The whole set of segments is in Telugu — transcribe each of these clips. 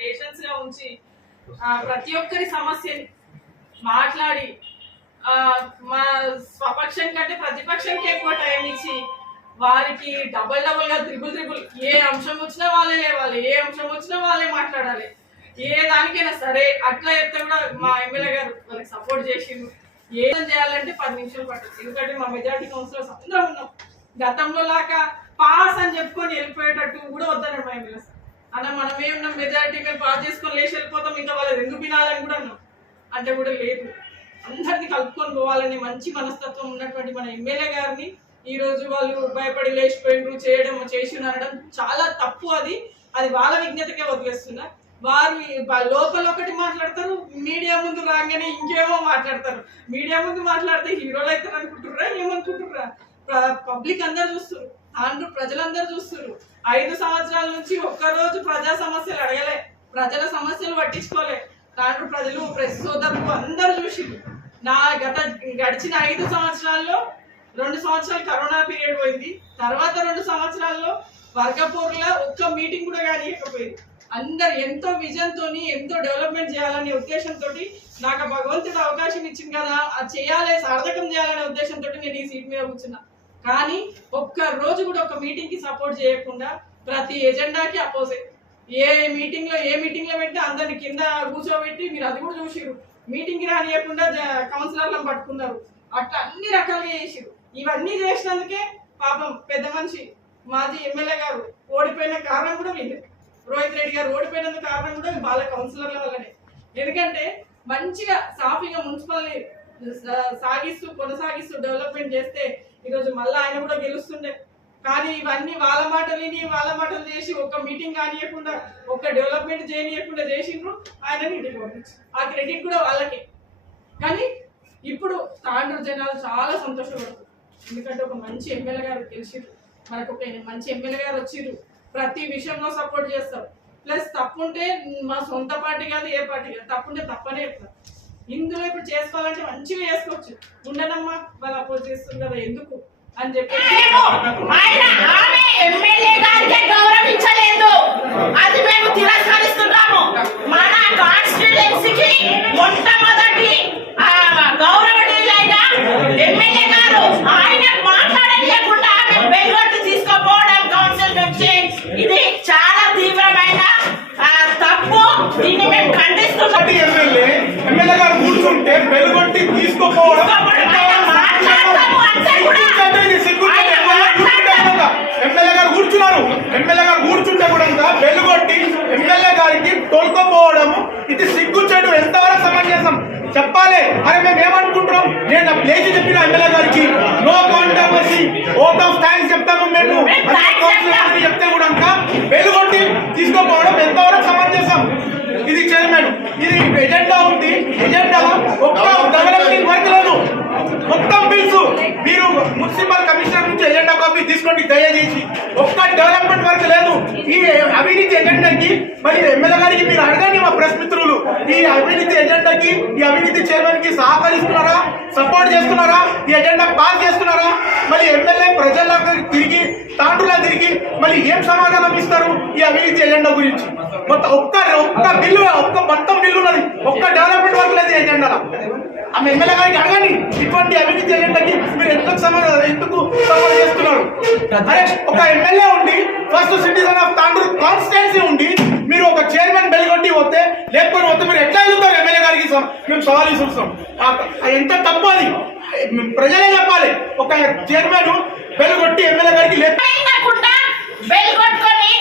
పేషెన్స్గా ఉంచి ప్రతి ఒక్కరి సమస్యని మాట్లాడి మా స్వపక్షం కంటే ప్రతిపక్షంకి ఎక్కువ టైం ఇచ్చి వారికి డబల్ డబల్గా త్రిబుల్ త్రిబుల్ ఏ అంశం వచ్చినా వాళ్ళే లేవాలి ఏ అంశం వచ్చినా వాళ్ళే మాట్లాడాలి. ఏ దానికైనా సరే అట్లా చెప్తే కూడా మా ఎమ్మెల్యే గారు వాళ్ళకి సపోర్ట్ చేసిండు. ఏం చేయాలంటే పది నిమిషాలు పట్టదు. ఎందుకంటే మా మెజార్టీ కౌన్సిలర్స్ అందరం ఉన్నాం. గతంలో లాగా పాస్ అని చెప్పుకొని వెళ్ళిపోయేటట్టు కూడా వద్దన్నాడు మా ఎమ్మెల్యే సార్. అన్న మనమే ఉన్నాం మెజారిటీ మేము పాస్ చేసుకొని లేచి వెళ్ళిపోతాం ఇంకా వాళ్ళు ఎందుకు వినాలని కూడా అన్నాం. అంటే కూడా లేదు. అందరినీ కలుపుకొని పోవాలని మంచి మనస్తత్వం ఉన్నటువంటి మన ఎమ్మెల్యే గారిని ఈ రోజు వాళ్ళు భయపడి లేచిపోయినరు చేయడం చేసి అనడం చాలా తప్పు అది. అది వాళ్ళ విజ్ఞతకే వదిలేస్తున్నా. వారు లోపల ఒకటి మాట్లాడతారు మీడియా ముందు రాగానే ఇంకేమో మాట్లాడతారు. మీడియా ముందు మాట్లాడితే హీరోలు అవుతారు అనుకుంటుర్రా ఏమనుకుంటుర్రా? పబ్లిక్ అందరు చూస్తారు ఆంధ్ర ప్రజలందరూ చూస్తారు ఐదు సంవత్సరాల నుంచి ఒక్కరోజు ప్రజా సమస్యలు అడగలే. ప్రజల సమస్యలు పట్టించుకోలే. తాండ్రు ప్రజలు ప్రెస్ సోదరులు అందరూ చూసిండ్రు నా గత గడిచిన ఐదు సంవత్సరాల్లో రెండు సంవత్సరాలు కరోనా పీరియడ్ పోయింది. తర్వాత రెండు సంవత్సరాల్లో వర్గపూర్లో ఒక్క మీటింగ్ కూడా కానియకపోయింది. అందరు ఎంతో విజన్తో ఎంతో డెవలప్మెంట్ చేయాలనే ఉద్దేశంతో నాకు భగవంతుడు అవకాశం ఇచ్చింది కదా అది చేయాలి సార్థకం చేయాలనే ఉద్దేశంతో నేను ఈ సీట్ మీద కూర్చున్నా. కానీ ఒక్క రోజు కూడా ఒక మీటింగ్కి సపోర్ట్ చేయకుండా ప్రతి ఎజెండాకి అపోజే ఏ మీటింగ్లో ఏ మీటింగ్లో పెట్టి అందరిని కింద కూర్చోబెట్టి మీరు అది కూడా చూసిరు మీటింగ్కి రానియకుండా కౌన్సిలర్లను పట్టుకున్నారు. అట్లా అన్ని రకాలుగా చేసిరు ఇవన్నీ చేసినందుకే పాపం పెద్ద మనిషి మాజీ ఎమ్మెల్యే గారు ఓడిపోయిన కారణం కూడా వీళ్ళే. రోహిత్ రెడ్డి గారు ఓడిపోయినందుకు కారణం కూడా వాళ్ళ కౌన్సిలర్ల వల్లనే. ఎందుకంటే మంచిగా సాఫీగా మున్సిపల్ సాగిస్తూ కొనసాగిస్తూ డెవలప్మెంట్ చేస్తే ఈరోజు మళ్ళీ ఆయన కూడా గెలుస్తుండే. కానీ ఇవన్నీ వాళ్ళ మాటలు విని వాళ్ళ మాటలు చేసి ఒక్క మీటింగ్ కానియకుండా ఒక డెవలప్మెంట్ చేయనీయకుండా చేసిండ్రు ఆయన ఇంటికి పంపించు. ఆ క్రెడిట్ కూడా వాళ్ళకే. కానీ ఇప్పుడు తాండ్రు జనాలు చాలా సంతోషపడతారు ఎందుకంటే ఒక మంచి ఎమ్మెల్యే గారు గెలిచిర్రు. మనకు ఒక మంచి ఎమ్మెల్యే గారు వచ్చిండ్రు ప్రతి విషయంలో సపోర్ట్ చేస్తారు. ప్లస్ తప్పుంటే మా సొంత పార్టీ కాదు ఏ పార్టీ కాదు. తప్పుంటే తప్పనే చెప్తారు. ఇందులో ఇప్పుడు చేసుకోవాలంటే మంచిగా చేసుకోవచ్చు. ఉండనమ్మా వాళ్ళు అపోజ్ చేస్తుంది కదా ఎందుకు? అని చెప్పి ఆయన ఆమె ఎమ్మెల్యే గౌరవించలేదు. అది మేము తిరస్కరిస్తున్నాము. మన కాన్స్టిట్యుయెన్సీకి మొట్టమొదటి ఆ, గౌరవనీయులైన ఎమ్మెల్యే గారు ఆయన మాట్లాడలేకుండా ఆమె బెల్గొట్టు తీసుకుపోవడం కౌన్సిల్ నుంచి. ఇది చాలా తీవ్రమైన తప్పు. దీన్ని మేము ఖండిస్తున్నాం కూర్చున్నారు. ఎమ్మెల్యే గారు కూర్చుంటే కూడా వెలుగొట్టి ఎమ్మెల్యే గారికి తోలుకోపోవడము ఇది సిగ్గుచేటు ఎంతవరకు సమంజసం చెప్పాలి. అరే మేము ఏమనుకుంటున్నాం? నేను ప్లేస్ చెప్పిన MLA garu no controversy vote of thanks చెప్తాము మేము. చెప్తే. కూడా వెలుగొట్టి తీసుకోపోవడం ఎంతవరకు సమంజసం ఇది చైర్మన్ ఇది ఎజెండా ఉంది. ఎజెండా ఒక్క డెవలప్మెంట్ వర్క్ లేదు మొత్తం బిల్స్ మీరు మున్సిపల్ కమిషనర్ నుంచి ఎజెండా కాపీ తీసుకోండి దయచేసి ఒక్క డెవలప్మెంట్ వర్క్ లేదు. ఈ అవినీతి ఎజెండాకి మరి ఎమ్మెల్యే గారికి మీరు అడగండి మా ప్రెస్ మిత్రులు. ఈ అవినీతి ఎజెండాకి ఈ అవినీతి చైర్మన్కి సహకరిస్తున్నారా? సపోర్ట్ చేస్తున్నారా? ఈ ఎజెండా పాస్ చేస్తున్నారా? మరి ఎమ్మెల్యే ప్రజల తిరిగి తాండ్రులా తిరిగి మళ్ళీ ఏం సమాధానం ఇస్తారు ఈ అవినీతి ఎజెండా గురించి? మొత్తం ఒక్క ఒక్క బిల్లు ఒక్క మొత్తం బిల్లు ఉన్నది. ఒక్క డెవలప్మెంట్ వర్క్ లేదు ఎజెండా ఆమె ఎమ్మెల్యే గారికి అడగండి. ఇటువంటి అవినీతి ఎజెండాకి మీరు ఎందుకు సమాధానం ఎందుకు సపోర్ట్ చేస్తున్నారు? అరే ఒక ఎమ్మెల్యే ఉండి first citizen of Tandur constituency ఉండి మీరు ఒక చైర్మన్ బెల్గొట్టి పోతే లేకపోతే పోతే మీరు ఎట్లా వెళ్తారు ఎమ్మెల్యే గారికి మేము సవాల్ ఆ ఎంత తప్పు అది? ప్రజలే చెప్పాలి. ఒక చైర్మన్ బెల్గొట్టి ఎమ్మెల్యే గారికి లేదు లేకుండా బెల్ కొట్టుకొని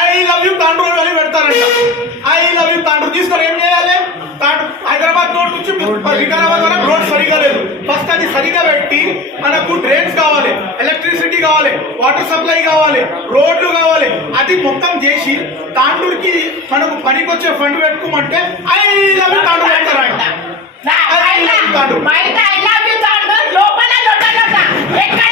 ఐ లవ్ యూ తాండ్రూరు వెళ్ళి పెడతారంట. ఐ లవ్ యూ తాండ్రూరు తీసుకొని ఏం చేయాలి? హైదరాబాద్ రోడ్ నుంచి వికారాబాద్ వరకు రోడ్ సరిగా లేదు. ఫస్ట్ అది సరిగా పెట్టి మనకు డ్రైన్స్ కావాలి ఎలక్ట్రిసిటీ కావాలి వాటర్ సప్లై కావాలి రోడ్లు కావాలి. అది మొత్తం చేసి తాండూరుకి మనకు పనికి వచ్చే ఫండ్ పెట్టుకోమంటే ఐ లవ్ యూ తాండ్రు పెడతారంట. లోపల ఎక్కడ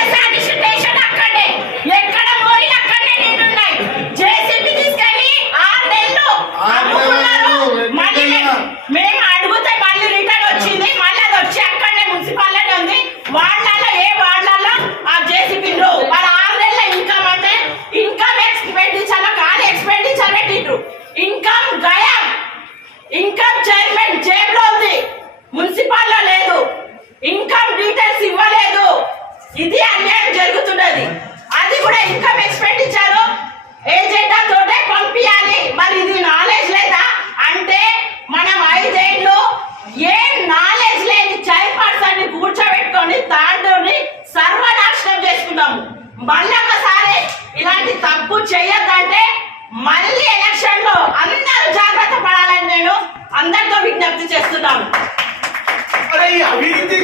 మళ్ళీ ఎలక్షన్లో అందరూ జాగ్రత్త పడాలని నేను అందరితో విజ్ఞప్తి చేస్తున్నాను. అరే ఈ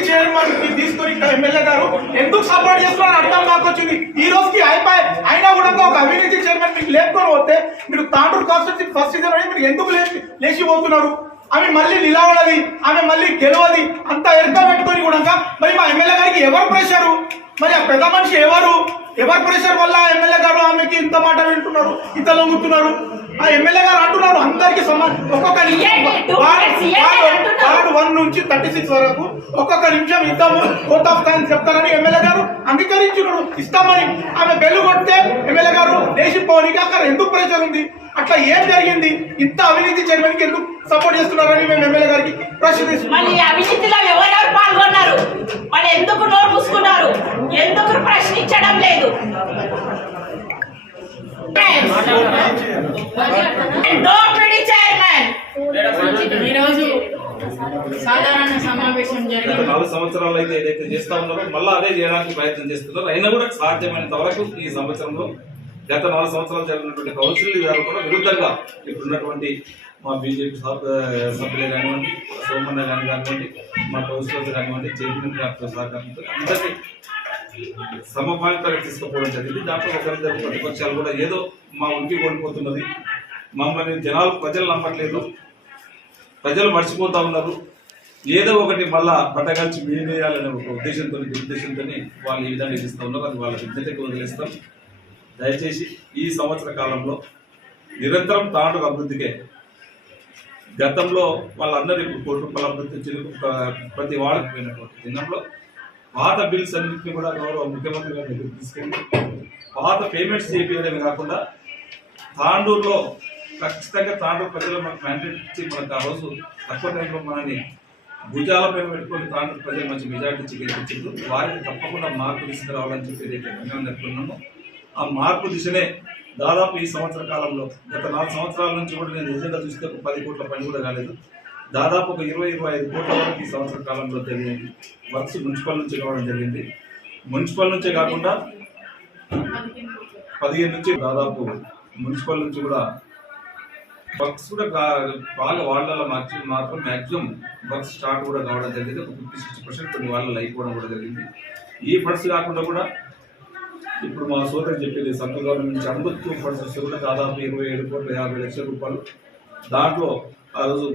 చైర్మన్ తీసుకొని ఎమ్మెల్యే గారు ఎందుకు సపోర్ట్ చేస్తున్నారు అర్థం కాకొచ్చింది. ఈ రోజుకి అయిపోయి అయినా కూడా ఒక అభివృద్ధి చైర్మన్ మీకు లేపుకొని పోతే మీరు తాండూరు కాన్స్టిట్యూన్సీ ఫస్ట్ సీజన్ అని మీరు ఎందుకు లేచి లేచిపోతున్నారు? ఆమె మళ్ళీ నిలవడది ఆమె మళ్ళీ గెలవది అంత ఎరుక పెట్టుకొని కూడా మరి మా ఎమ్మెల్యే గారికి ఎవరు ప్రెషరు మరి ఆ పెద్ద మనిషి ఎవరు? ఎవరి ప్రెషర్ వల్ల ఎమ్మెల్యే గారు ఆమెకి ఇంత మాట వింటున్నారు ఇంత లొంగుతున్నారు? ఆ ఎమ్మెల్యే గారు అంటున్నారు అందరికి సమానం. ఒక్కొక్క వార్డు- వన్ నుంచి థర్టీ సిక్స్ వరకు ఒక్కొక్క నిమిషం ఇద్దాము కోర్ట్ ఆఫ్ టైం చెప్తారని ఎమ్మెల్యే గారు అంగీకరించున్నాడు ఇస్తామని ఆమె బెల్లు కొడితే ఎమ్మెల్యే గారు లేచిపోనికి అక్కడ ఎందుకు ప్రెషర్ ఉంది? అట్లా ఏం జరిగింది? ఇంత అవినీతి చైర్మన్కి ఎందుకు సపోర్ట్ చేస్తున్నారని మేము ఎమ్మెల్యే గారికి ప్రశ్న మరి తీసుకున్నాం ఈ అవినీతిలో ఎవరెవరు పాల్గొన్నారు మరి ఎందుకు నోరు మూసుకున్నారు ఎందుకు ప్రశ్నించడం లేదు డోంట్ చైర్మన్. ఈరోజు సాధారణ సమావేశం జరిగింది. నాలుగు సంవత్సరాలు అయితే ఏదైతే చేస్తా ఉన్నారో మళ్ళీ అదే చేయడానికి ప్రయత్నం చేస్తున్నారు. అయినా కూడా సాధ్యమైనంత వరకు ఈ సంవత్సరంలో గత నాలుగు సంవత్సరాలు జరిగినటువంటి కౌన్సిల్ గారు కూడా విరుద్ధంగా ఇప్పుడున్నటువంటి మా బీజేపీ సభ్యులే కానివ్వండి సోమన్న గాని కానివ్వండి మా కౌన్సిలర్స్ కానివ్వండి చైర్మన్ గారితో సహకారంతో అందరినీ సమపాలితంగా తీసుకుపోవడం జరిగింది. దాంట్లో ఒకరిద్దరు ప్రతిపక్షాలు కూడా ఏదో మా ఉనికి కోల్పోతున్నది. మమ్మల్ని జనాలు ప్రజలు నమ్మట్లేదు. ప్రజలు మర్చిపోతూ ఉన్నారు. ఏదో ఒకటి మళ్ళా పట్టగాల్చి వేయాలనే ఒక ఉద్దేశంతో ఉద్దేశంతో వాళ్ళు ఈ విధంగా ఇస్తూ ఉన్నారు. అది వాళ్ళ విజ్ఞతకి వదిలేస్తాం. దయచేసి ఈ సంవత్సర కాలంలో నిరంతరం తాండూరు అభివృద్ధికే గతంలో వాళ్ళందరూ ఇప్పుడు కోటి రూపాయల అభివృద్ధి ప్రతి వాడికి పోయినటువంటి దినంలో పాత బిల్స్ అన్నింటినీ కూడా గౌరవ ముఖ్యమంత్రి గారి దగ్గరికి తీసుకెళ్ళి పాత పేమెంట్స్ చేయడమే కాకుండా తాండూరులో ఖచ్చితంగా తాండూరు ప్రజలు మనకు మ్యాండేట్ ఇచ్చి మనకు ఆ రోజు తక్కువ టైంలో మనని భుజాలపై పెట్టుకొని తాండూరు ప్రజలు మంచి మెజార్టీ ఇచ్చి గెలిపించారు వారికి తప్పకుండా మార్పు తీసుకురావాలని చెప్పి ఏదైతే మేము అనుకున్నామో ఆ మార్పు దిశనే దాదాపు ఈ సంవత్సర కాలంలో గత నాలుగు సంవత్సరాల నుంచి కూడా నేను నిజంగా చూస్తే ఒక పది కోట్ల పని కూడా కాలేదు. దాదాపు ఒక ఇరవై ఇరవై ఐదు కోట్ల వరకు ఈ సంవత్సర కాలంలో జరిగింది వర్క్స్ మున్సిపల్ నుంచి కావడం జరిగింది. మున్సిపల్ నుంచే కాకుండా పదిహేను నుంచి దాదాపు మున్సిపల్ నుంచి కూడా వర్క్స్ కూడా గా- బాగా వాళ్ళ మాక్సిమం మాత్రం మ్యాక్సిమం వర్క్స్ స్టార్ట్ కూడా కావడం జరిగింది. ఒక ఫిఫ్టీ సిక్స్టీ పర్సెంట్ కొన్ని వాళ్ళ అయిపోవడం కూడా జరిగింది. ఈ ఫండ్స్ కాకుండా కూడా ఇప్పుడు మా సోదరు చెప్పేది సెంట్రల్ గవర్నమెంట్ నుంచి అమృత్ ఫండ్స్ వస్తే కూడా దాదాపు ఇరవై ఏడు కోట్ల యాభై లక్షల రూపాయలు దాంట్లో ఆ రోజు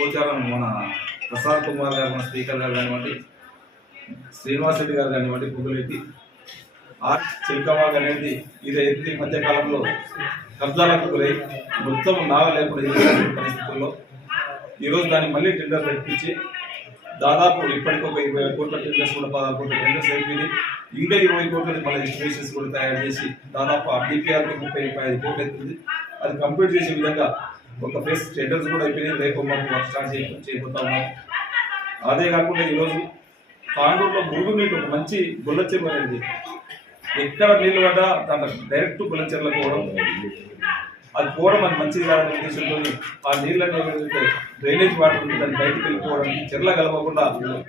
పోచారం మన ప్రసాద్ కుమార్ గారు మన స్పీకర్ గారు కానివ్వండి శ్రీనివాస్ రెడ్డి గారు కానివ్వండి పువ్వులెట్టి ఆ చిలకమాగ్ అనేది ఇది అయితే ఈ కబ్జాలకు గురై మొత్తం నాగ లేకుండా పరిస్థితుల్లో. ఈరోజు దాన్ని మళ్ళీ టెండర్ పెట్టించి దాదాపు ఇప్పటికి ఒక ఇరవై కోట్ల టెండర్స్ కూడా పదహారు కోట్ల టెండర్స్ అయిపోయింది ఇంకా ఇరవై కోట్ల మళ్ళీ ఎస్టిమేషన్స్ కూడా తయారు చేసి దాదాపు ఆ డిపిఆర్కి ముప్పై ముప్పై ఐదు కోట్లు అవుతుంది అది కంప్లీట్ చేసే విధంగా ఒక ఫేస్ టెండర్స్ కూడా అయిపోయినాయి. రేపు మాకు వర్క్ స్టార్ట్ చేయబోతా ఉన్నాం అదే కాకుండా ఈరోజు తాండూరులో మురుగునీటి ఒక మంచి గుల్ల చెరువు అనేది ఎక్కడ నీళ్ళు పడ్డా దాంట్లో డైరెక్ట్ గుల్ల పోవడం. అది పోవడం అది మంచిది కాదని ఉద్దేశంతో ఆ నీళ్ళని డ్రైనేజ్ వాటర్ ఉంది దాన్ని బయటకు వెళ్ళిపోవడానికి చెర్ల కలవకుండా